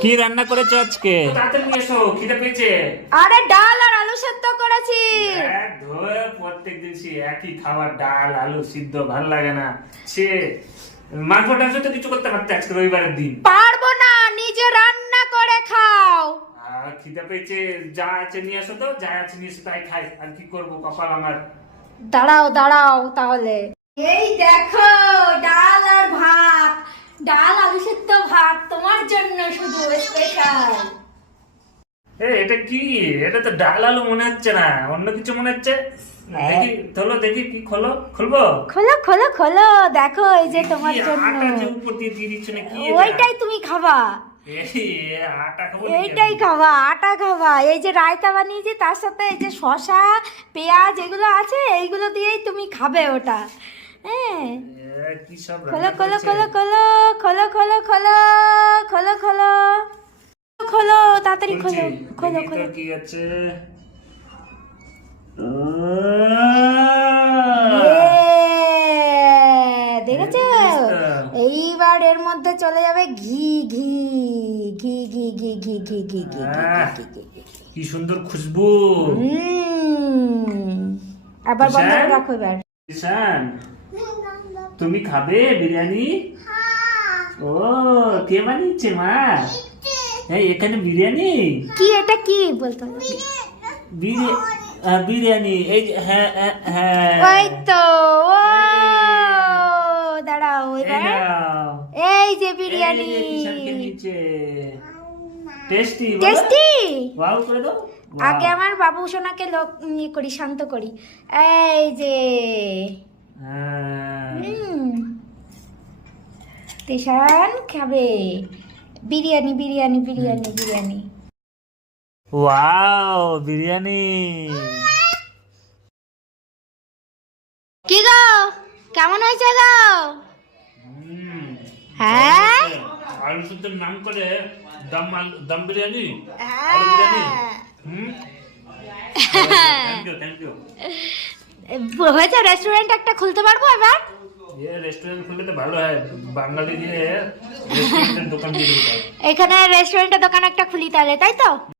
কি রান্না করেছো আজকে? তাড়াতাড়ি নিয়ে এসো, খিদে পেয়েছে। আরে ডাল আর আলু সেদ্ধ করেছি। প্রত্যেকদিন সে একই খাবার, ডাল আলু সিদ্ধ, ভালো লাগে না। সে মাংস টাংস তো কিছু করতে পারতে আজকে রবিবারের দিন। পারবো না, নিজে রান্না করে খাও। আর খিদে পেয়েছে, যা আছে নিয়ে এসো তো, যা আছে নিয়ে এসো তাই খাই। আর কি করবো, কপাল আমার। দাঁড়াও দাঁড়াও তাহলে। এই দেখো ডাল আর ভাত, ডাল আলু সেদ্ধ ভাত তোমার জন্য শুধু স্পেশাল। এটা কি? এটা তো ডাল আলু মনে হচ্ছে না, অন্য কিছু মনে হচ্ছে। দেখি তোলো, দেখি কি খুলবো। খোলো খোলো খোলো, দেখো এই যে তোমার জন্য। আটা যে উপর দিয়ে দিয়ে দিচ্ছ না কি? ওইটাই তুমি খাবা। আটা খাবো, এইটাই খাবা, আটা খাবা। এই যে রায়তা বানিয়েছি তার সাথে এই যে শসা পেঁয়াজ এগুলো আছে, এইগুলো দিয়েই তুমি খাবে ওটা। হ্যাঁ কি সব খোলো খোলো খোলো খোলো খোলো খোলো খোলো খোলো খোলো খোলো, তাড়াতাড়ি খোলো খোলো খোলো। কি আছে? দেখেছো? এইবার এর মধ্যে চলে যাবে ঘি ঘি ঘি ঘি ঘি ঘি ঘি ঘি ঘি কি সুন্দর খুশবু। আবার বন্ধ করে রাখো এবার। ঈশান, তুমি খাবে বিরিয়ানি? ও, কে বানিয়েছে? মা? এখানে বিরিয়ানি? কি এটা কি বলতো? বিরিয়ানি। এই যে, হ্যাঁ হ্যাঁ, ওই তো। ও দাঁড়াও এবার। এই যে বিরিয়ানি। Tasty tasty. ওয়াও করে দাও। আগে আমার বাবু সোনাকে করি, শান্ত করি। এই যে তেশান খাবে বিরিয়ানি বিরিয়ানি বিরিয়ানি বিরিয়ানি। ওয়াও, বিরিয়ানি। কি গো, কেমন হয়েছে গো? হ্যাঁ, আলু শুদ্ধ নাম করে দম বিরিয়ানি, আলু বিরিয়ানি। Thank you. হয়েছে। রেস্টুরেন্ট একটা খুলতে পারবো এবার। রেস্টুরেন্ট খুললে তো ভালো হয়, বাঙালি দিয়ে রেস্টুরেন্টের দোকান দিয়ে। এখানে রেস্টুরেন্টের দোকান একটা খুলি তাহলে, তাই তো?